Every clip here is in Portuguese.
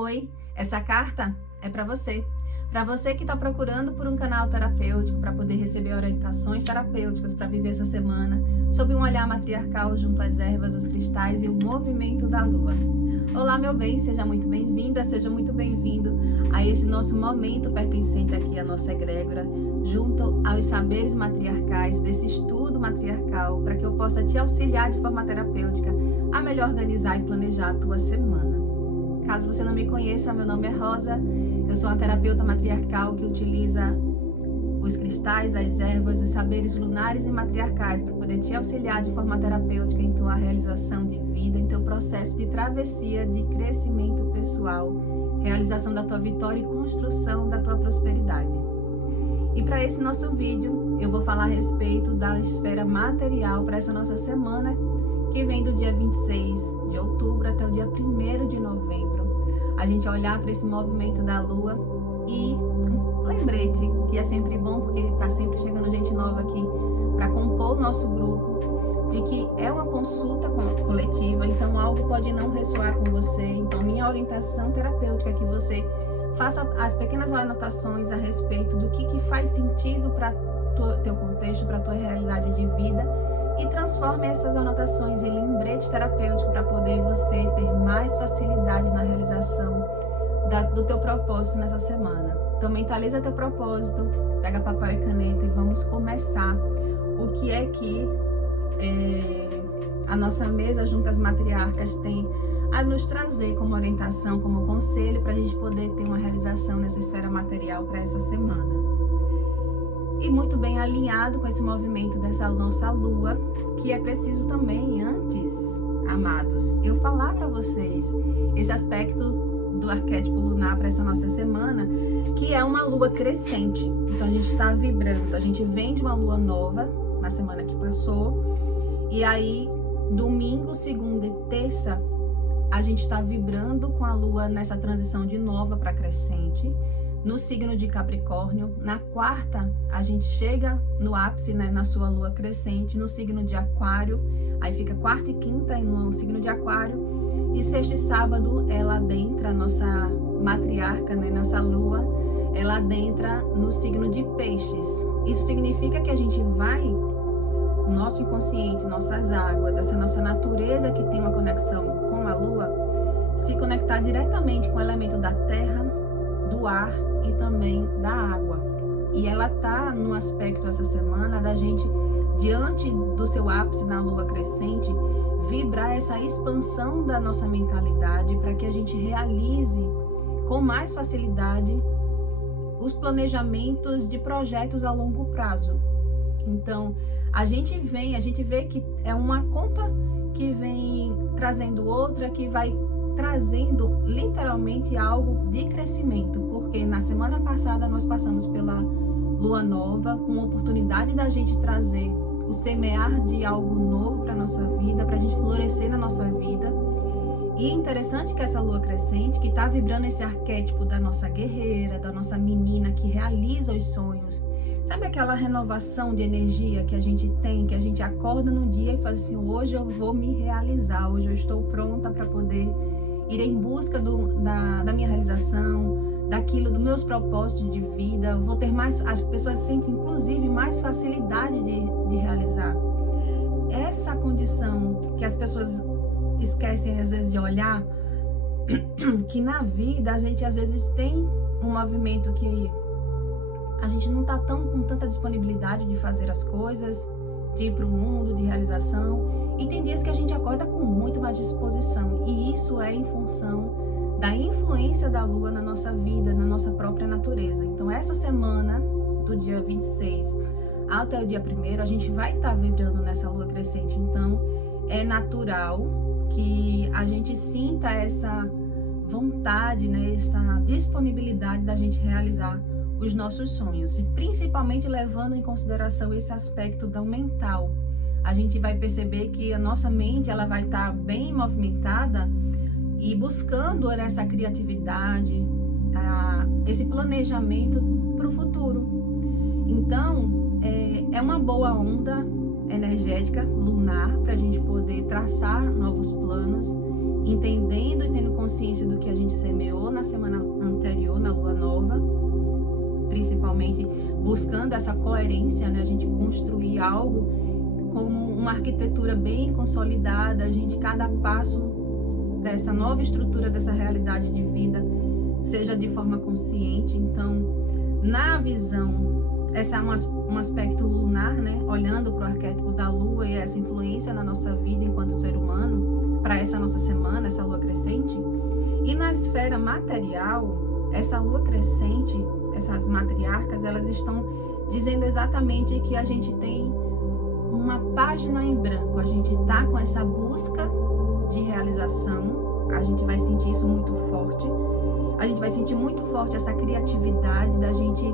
Oi, essa carta é para você. Para você que está procurando por um canal terapêutico para poder receber orientações terapêuticas para viver essa semana sob um olhar matriarcal junto às ervas, os cristais e o movimento da lua. Olá, meu bem, seja muito bem-vinda, seja muito bem-vindo a esse nosso momento pertencente aqui à nossa egrégora, junto aos saberes matriarcais desse estudo matriarcal, para que eu possa te auxiliar de forma terapêutica a melhor organizar e planejar a tua semana. Caso você não me conheça, meu nome é Rosa, eu sou uma terapeuta matriarcal que utiliza os cristais, as ervas, os saberes lunares e matriarcais para poder te auxiliar de forma terapêutica em tua realização de vida, em teu processo de travessia, de crescimento pessoal, realização da tua vitória e construção da tua prosperidade. E para esse nosso vídeo, eu vou falar a respeito da esfera material para essa nossa semana, que vem do dia 26 de outubro até o dia 1º de novembro. A gente olhar para esse movimento da lua e um lembrete, que é sempre bom, porque está sempre chegando gente nova aqui para compor o nosso grupo, de que é uma consulta coletiva, então algo pode não ressoar com você. Então minha orientação terapêutica é que você faça as pequenas anotações a respeito do que faz sentido para teu contexto, para tua realidade de vida, e transforme essas anotações em lembretes terapêuticos para poder você ter mais facilidade na realização do teu propósito nessa semana. Então mentaliza teu propósito, pega papel e caneta e vamos começar. O que é que a nossa mesa junto às matriarcas tem a nos trazer como orientação, como conselho, para a gente poder ter uma realização nessa esfera material para essa semana. E muito bem alinhado com esse movimento dessa nossa lua, que é preciso também, antes, amados, eu falar para vocês esse aspecto do arquétipo lunar para essa nossa semana, que é uma lua crescente. Então a gente está vibrando, a gente vem de uma lua nova na semana que passou, e aí domingo, segunda e terça a gente está vibrando com a lua nessa transição de nova para crescente, no signo de Capricórnio. Na quarta, a gente chega no ápice, né, na sua lua crescente, no signo de Aquário. Aí fica quarta e quinta no signo de Aquário. E sexta e sábado, ela adentra, a nossa matriarca, né, nossa lua, ela adentra no signo de Peixes. Isso significa que a gente vai, o nosso inconsciente, nossas águas, essa nossa natureza que tem uma conexão com a lua, se conectar diretamente com o elemento da terra, do ar e também da água. E ela tá no aspecto essa semana da gente, diante do seu ápice na lua crescente, vibrar essa expansão da nossa mentalidade para que a gente realize com mais facilidade os planejamentos de projetos a longo prazo. Então, a gente vê que é uma conta que vem trazendo outra, que vai trazendo literalmente algo de crescimento, porque na semana passada nós passamos pela lua nova, com a oportunidade da gente trazer o semear de algo novo para nossa vida, para a gente florescer na nossa vida. E é interessante que essa lua crescente, que está vibrando esse arquétipo da nossa guerreira, da nossa menina que realiza os sonhos, sabe aquela renovação de energia que a gente tem, que a gente acorda no dia e faz assim: hoje eu vou me realizar, hoje eu estou pronta para poder ir em busca da minha realização, daquilo, dos meus propósitos de vida. Vou ter mais, as pessoas sentem inclusive mais facilidade de realizar. Essa condição que as pessoas esquecem às vezes de olhar, que na vida a gente às vezes tem um movimento que a gente não está com tanta disponibilidade de fazer as coisas, de ir para o mundo, de realização. E tem dias que a gente acorda com muito mais disposição. E isso é em função da influência da lua na nossa vida, na nossa própria natureza. Então essa semana, do dia 26 até o dia 1º, a gente vai estar vibrando nessa lua crescente. Então é natural que a gente sinta essa vontade, né, essa disponibilidade da gente realizar os nossos sonhos. E principalmente levando em consideração esse aspecto do mental. A gente vai perceber que a nossa mente ela vai estar bem movimentada e buscando essa criatividade, esse planejamento para o futuro. Então, é uma boa onda energética lunar para a gente poder traçar novos planos entendendo e tendo consciência do que a gente semeou na semana anterior, na lua nova, principalmente buscando essa coerência, né? A gente construir algo como uma arquitetura bem consolidada, a gente, cada passo dessa nova estrutura, dessa realidade de vida, seja de forma consciente. Então, na visão, esse é um aspecto lunar, né? Olhando para o arquétipo da lua e essa influência na nossa vida enquanto ser humano, para essa nossa semana, essa lua crescente. E na esfera material, essa lua crescente, essas matriarcas, elas estão dizendo exatamente que a gente tem uma página em branco, a gente tá com essa busca de realização, a gente vai sentir isso muito forte, a gente vai sentir muito forte essa criatividade da gente,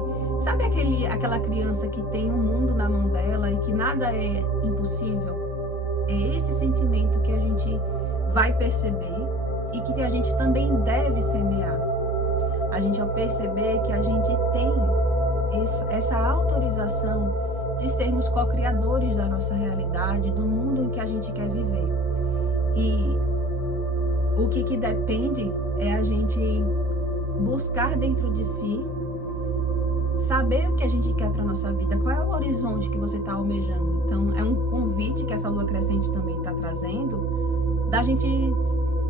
sabe aquela criança que tem um mundo na mão dela e que nada é impossível? É esse sentimento que a gente vai perceber e que a gente também deve semear. A gente, ao perceber que a gente tem essa autorização de sermos co-criadores da nossa realidade, do mundo em que a gente quer viver. E o que depende é a gente buscar dentro de si, saber o que a gente quer para nossa vida, qual é o horizonte que você está almejando. Então, é um convite que essa lua crescente também está trazendo, da gente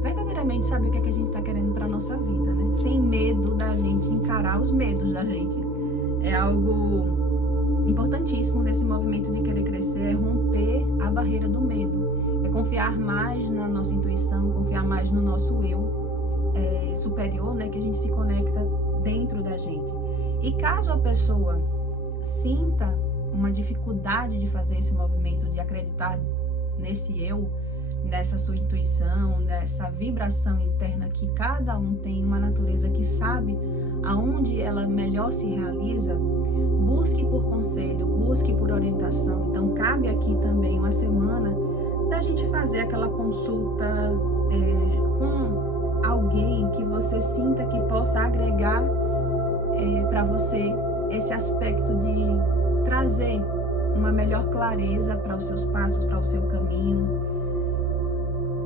verdadeiramente saber o que é que a gente está querendo para nossa vida, né? Sem medo da gente encarar os medos da gente. É algo importantíssimo nesse movimento de querer crescer, é romper a barreira do medo, é confiar mais na nossa intuição, confiar mais no nosso eu superior, né? Que a gente se conecta dentro da gente. E caso a pessoa sinta uma dificuldade de fazer esse movimento, de acreditar nesse eu, nessa sua intuição, nessa vibração interna, que cada um tem uma natureza que sabe aonde ela melhor se realiza, busque por conselho, busque por orientação. Então, cabe aqui também uma semana da gente fazer aquela consulta com alguém que você sinta que possa agregar para você esse aspecto de trazer uma melhor clareza para os seus passos, para o seu caminho.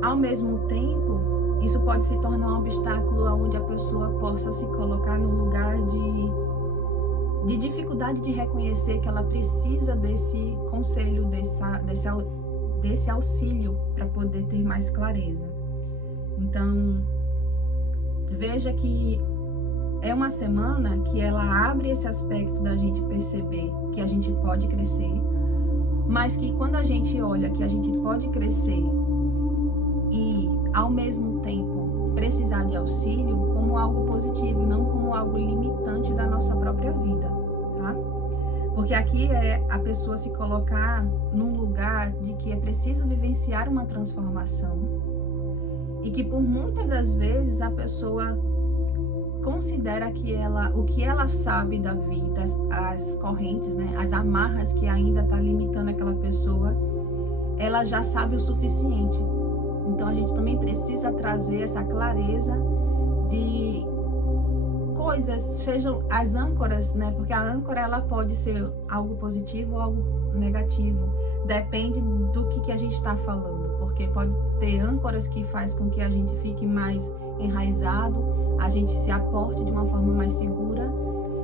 Ao mesmo tempo, isso pode se tornar um obstáculo onde a pessoa possa se colocar no lugar de dificuldade de reconhecer que ela precisa desse conselho, desse auxílio para poder ter mais clareza. Então, veja que é uma semana que ela abre esse aspecto da gente perceber que a gente pode crescer, mas que quando a gente olha que a gente pode crescer e, ao mesmo tempo, precisar de auxílio como algo positivo e não como algo limitante da nossa própria vida, tá? Porque aqui é a pessoa se colocar num lugar de que é preciso vivenciar uma transformação e que, por muitas das vezes, a pessoa considera que o que ela sabe da vida, as correntes, né, as amarras que ainda está limitando aquela pessoa, ela já sabe o suficiente. Então, a gente também precisa trazer essa clareza de coisas, sejam as âncoras, né? Porque a âncora, ela pode ser algo positivo ou algo negativo. Depende do que a gente está falando. Porque pode ter âncoras que faz com que a gente fique mais enraizado, a gente se aporte de uma forma mais segura.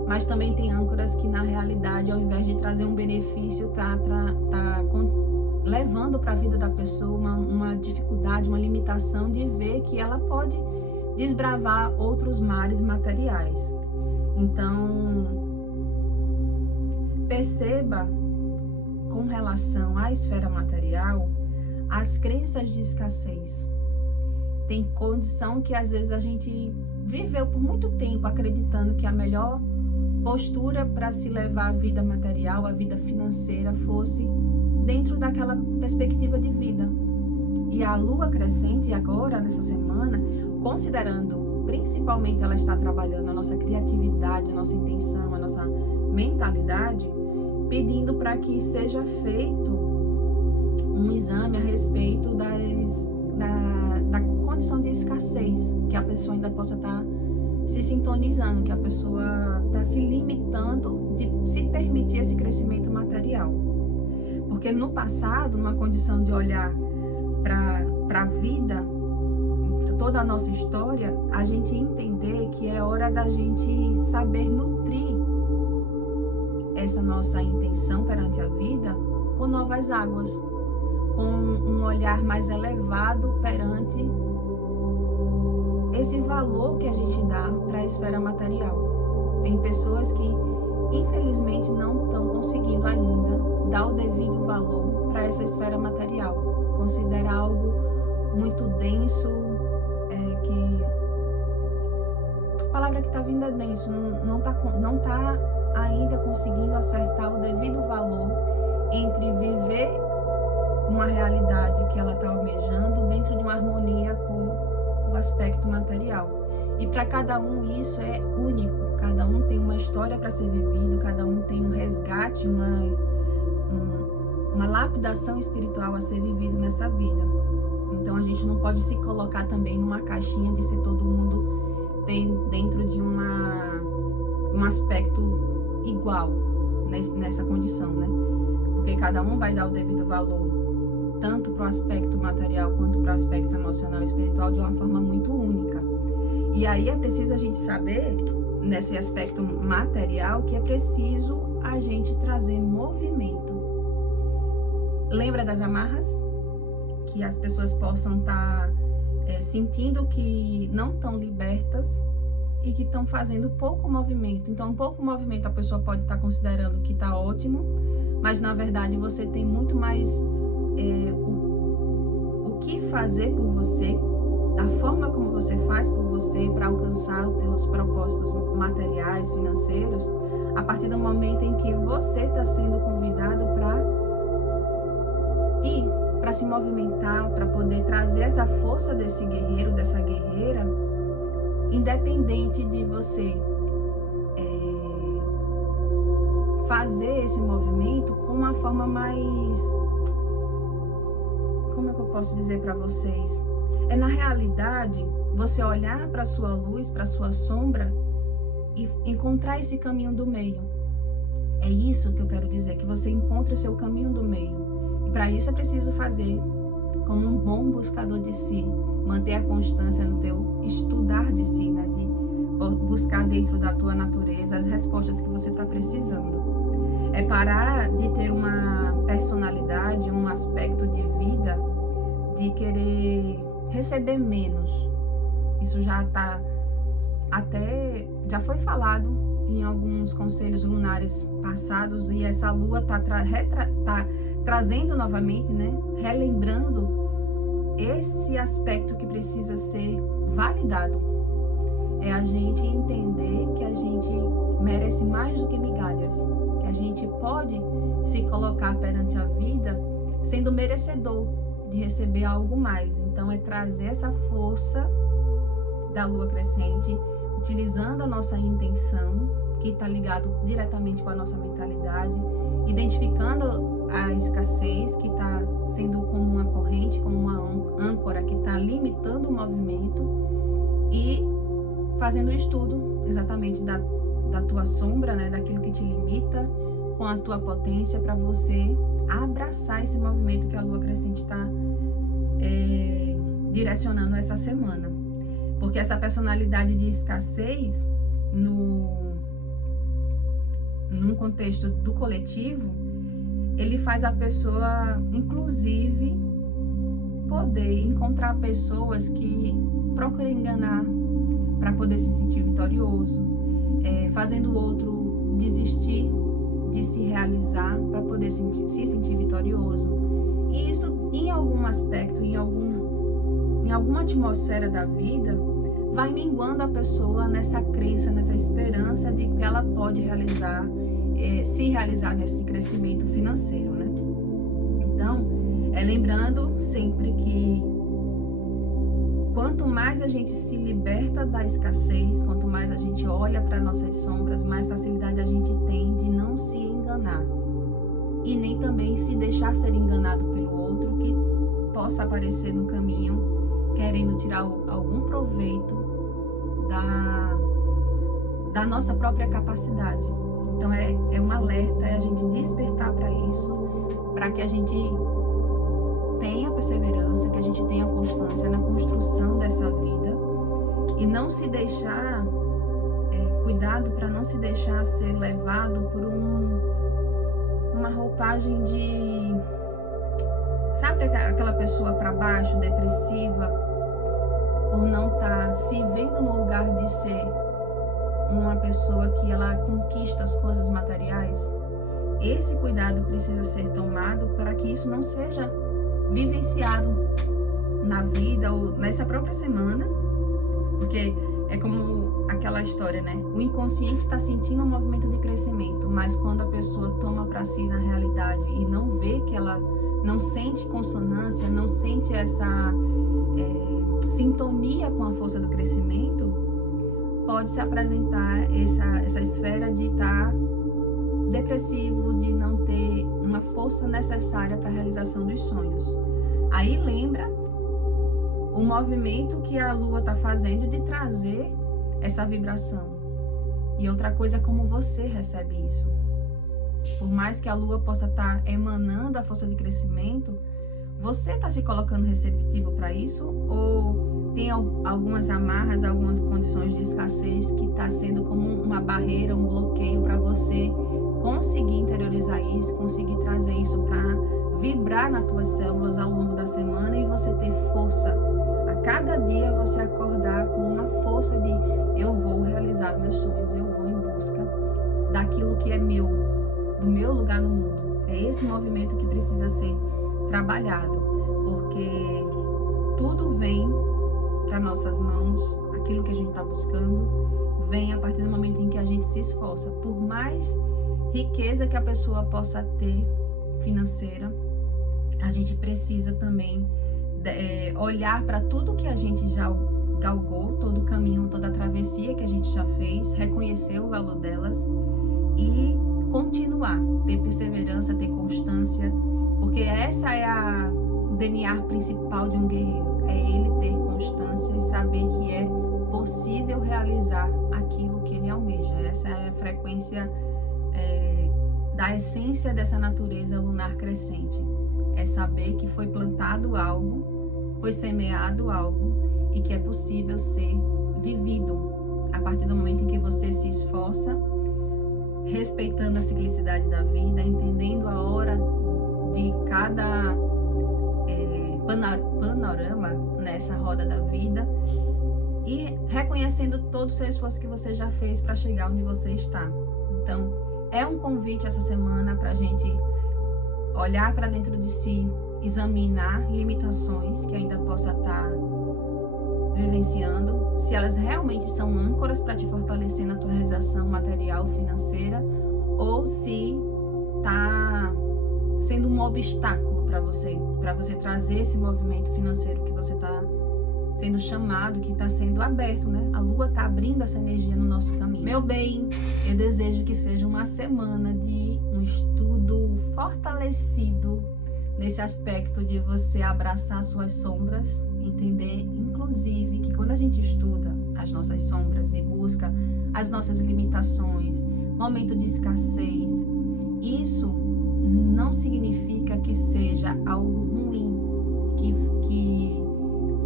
Mas também tem âncoras que, na realidade, ao invés de trazer um benefício, tá levando para a vida da pessoa uma dificuldade, uma limitação de ver que ela pode desbravar outros mares materiais. Então, perceba, com relação à esfera material, as crenças de escassez. Tem condição que às vezes a gente viveu por muito tempo acreditando que a melhor postura para se levar a vida material, a vida financeira, fosse dentro daquela perspectiva de vida. E a lua crescente agora, nessa semana, considerando, principalmente ela está trabalhando a nossa criatividade, a nossa intenção, a nossa mentalidade, pedindo para que seja feito um exame a respeito da condição de escassez, que a pessoa ainda possa estar se sintonizando, que a pessoa está se limitando de se permitir esse crescimento material. Porque no passado, numa condição de olhar para a vida, toda a nossa história, a gente entender que é hora da gente saber nutrir essa nossa intenção perante a vida com novas águas, com um olhar mais elevado perante esse valor que a gente dá para a esfera material. Tem pessoas que, infelizmente, não estão conseguindo ainda dar o devido valor para essa esfera material. Considera algo muito denso, a palavra que está vindo é denso, não tá ainda conseguindo acertar o devido valor entre viver uma realidade que ela está almejando dentro de uma harmonia com o aspecto material. E para cada um isso é único, cada um tem uma história para ser vivido, cada um tem um resgate, uma lapidação espiritual a ser vivido nessa vida. Então a gente não pode se colocar também numa caixinha de ser todo mundo dentro de um aspecto igual nessa condição, né? Porque cada um vai dar o devido valor tanto para o aspecto material quanto para o aspecto emocional e espiritual de uma forma muito única. E aí é preciso a gente saber, nesse aspecto material, que é preciso a gente trazer movimento. Lembra das amarras? Que as pessoas possam estar sentindo que não estão libertas e que estão fazendo pouco movimento. Então, pouco movimento a pessoa pode estar considerando que está ótimo, mas na verdade você tem muito mais o que fazer por você, da forma como você faz por você para alcançar os teus propósitos materiais, financeiros, a partir do momento em que você está sendo convidado para se movimentar, para poder trazer essa força desse guerreiro, dessa guerreira, independente de você fazer esse movimento com uma forma mais, como é que eu posso dizer para vocês? Na realidade, você olhar para a sua luz, para a sua sombra e encontrar esse caminho do meio. É isso que eu quero dizer, que você encontre o seu caminho do meio. E para isso é preciso fazer como um bom buscador de si, manter a constância no teu estudar de si, né? De buscar dentro da tua natureza as respostas que você está precisando. É parar de ter uma personalidade, um aspecto de vida, de querer receber menos. Isso já foi falado em alguns conselhos lunares passados, e essa lua tá trazendo novamente, né, relembrando esse aspecto que precisa ser validado. É a gente entender que a gente merece mais do que migalhas, que a gente pode se colocar perante a vida sendo merecedor de receber algo mais. Então é trazer essa força da lua crescente, utilizando a nossa intenção, que está ligado diretamente com a nossa mentalidade, identificando a escassez, que está sendo como uma corrente, como uma âncora que está limitando o movimento, e fazendo o estudo exatamente da tua sombra, né, daquilo que te limita, com a tua potência, para você abraçar esse movimento que a lua crescente está direcionando essa semana. Porque essa personalidade de escassez, num contexto do coletivo, ele faz a pessoa, inclusive, poder encontrar pessoas que procuram enganar para poder se sentir vitorioso, fazendo o outro desistir de se realizar para poder se sentir vitorioso. E isso, em algum aspecto, em alguma atmosfera da vida, vai minguando a pessoa nessa crença, nessa esperança de que ela pode se realizar nesse crescimento financeiro, né? Então, lembrando sempre que quanto mais a gente se liberta da escassez, quanto mais a gente olha para nossas sombras, mais facilidade a gente tem de não se enganar. E nem também se deixar ser enganado pelo outro que possa aparecer no caminho querendo tirar algum proveito da nossa própria capacidade. Então é um alerta, é a gente despertar para isso, para que a gente tenha perseverança, que a gente tenha constância na construção dessa vida e não se deixar, cuidado para não se deixar ser levado por uma roupagem de, sabe, aquela pessoa para baixo, depressiva, por não estar se vendo no lugar de ser uma pessoa que ela conquista as coisas materiais. Esse cuidado precisa ser tomado para que isso não seja vivenciado na vida ou nessa própria semana, porque é como aquela história, né? O inconsciente está sentindo um movimento de crescimento, mas quando a pessoa toma para si na realidade e não vê que ela não sente consonância, não sente essa sintonia com a força do crescimento, pode se apresentar essa esfera de estar depressivo, de não ter uma força necessária para a realização dos sonhos. Aí lembra o movimento que a Lua está fazendo de trazer essa vibração. E outra coisa é como você recebe isso. Por mais que a Lua possa estar emanando a força de crescimento, você está se colocando receptivo para isso? Ou tem algumas amarras, algumas condições de escassez que está sendo como uma barreira, um bloqueio para você conseguir interiorizar isso, conseguir trazer isso para vibrar nas tuas células ao longo da semana e você ter força? A cada dia você acordar com uma força de eu vou realizar meus sonhos, eu vou em busca daquilo que é meu, do meu lugar no mundo. É esse movimento que precisa ser trabalhado, porque tudo vem para nossas mãos, aquilo que a gente está buscando vem a partir do momento em que a gente se esforça. Por mais riqueza que a pessoa possa ter financeira, a gente precisa também olhar para tudo que a gente já galgou, todo o caminho, toda a travessia que a gente já fez, reconhecer o valor delas e continuar, ter perseverança, ter constância, porque essa é o DNA principal de um guerreiro, é ele ter constância e saber que é possível realizar aquilo que ele almeja. Essa é a frequência da essência dessa natureza lunar crescente, é saber que foi plantado algo, foi semeado algo e que é possível ser vivido a partir do momento em que você se esforça, respeitando a ciclicidade da vida, entendendo a hora de cada panorama nessa roda da vida e reconhecendo todo o seu esforço que você já fez para chegar onde você está. Então, é um convite essa semana para a gente olhar para dentro de si, examinar limitações que ainda possa estar vivenciando, se elas realmente são âncoras para te fortalecer na tua realização material, financeira, ou se está sendo um obstáculo para você trazer esse movimento financeiro que você está sendo chamado, que está sendo aberto, né? A Lua está abrindo essa energia no nosso caminho. Meu bem, eu desejo que seja uma semana de um estudo fortalecido nesse aspecto de você abraçar suas sombras, entender, inclusive, que quando a gente estuda as nossas sombras e busca as nossas limitações, momento de escassez, isso não significa que seja algo ruim, que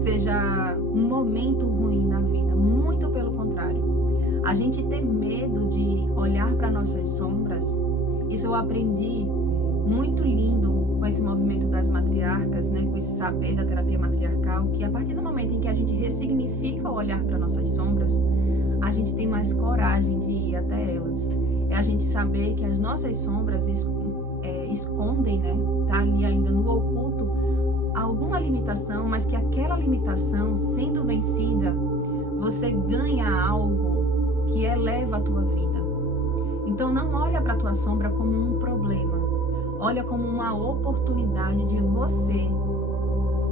seja um momento ruim na vida, muito pelo contrário. A gente ter medo de olhar para nossas sombras, isso eu aprendi muito lindo com esse movimento das matriarcas, né, com esse saber da terapia matriarcal, que a partir do momento em que a gente ressignifica o olhar para nossas sombras, a gente tem mais coragem de ir até elas. É a gente saber que as nossas sombras escondem, né, tá ali ainda no oculto, alguma limitação, mas que aquela limitação, sendo vencida, você ganha algo que eleva a tua vida. Então não olha para a tua sombra como um problema, olha como uma oportunidade de você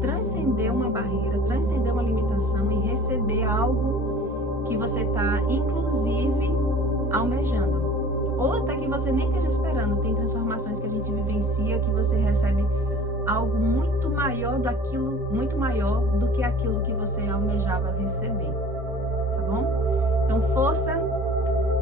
transcender uma barreira, transcender uma limitação e receber algo que você está, inclusive, almejando. Ou até que você nem esteja esperando. Tem transformações que a gente vivencia que você recebe algo muito maior do que aquilo que você almejava receber, tá bom? Então, força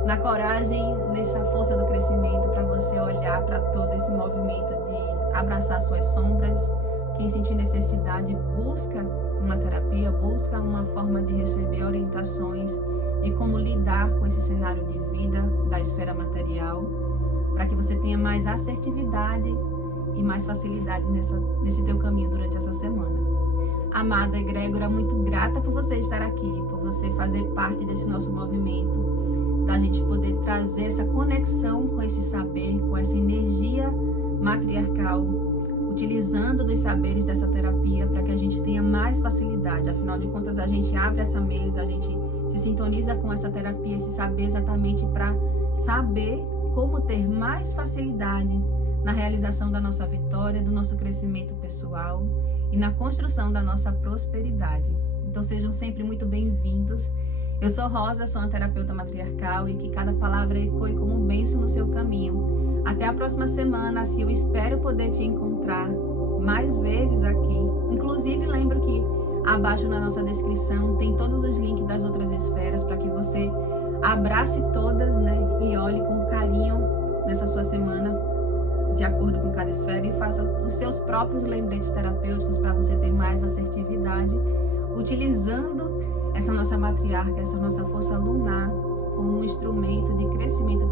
na coragem, nessa força do crescimento, para você olhar para todo esse movimento de abraçar suas sombras, Quem sentir necessidade, busca uma terapia, busca uma forma de receber orientações de como lidar com esse cenário de vida da esfera material, para que você tenha mais assertividade e mais facilidade nesse teu caminho durante essa semana. Amada egrégora, muito grata por você estar aqui, por você fazer parte desse nosso movimento, da gente poder trazer essa conexão com esse saber, com essa energia matriarcal, utilizando dos saberes dessa terapia para que a gente tenha mais facilidade. Afinal de contas, a gente abre essa mesa, a gente se sintoniza com essa terapia, esse saber exatamente para saber como ter mais facilidade na realização da nossa vitória, do nosso crescimento pessoal e na construção da nossa prosperidade. Então sejam sempre muito bem-vindos. Eu sou Rosa, sou uma terapeuta matriarcal e que cada palavra ecoe como um bênção no seu caminho. Até a próxima semana, assim eu espero poder te encontrar mais vezes aqui. Inclusive, lembro que abaixo na nossa descrição tem todos os links das outras esferas para que você abrace todas, né? E olhe com carinho nessa sua semana, de acordo com cada esfera, e faça os seus próprios lembretes terapêuticos para você ter mais assertividade, utilizando essa nossa matriarca, essa nossa força lunar como um instrumento de crescimento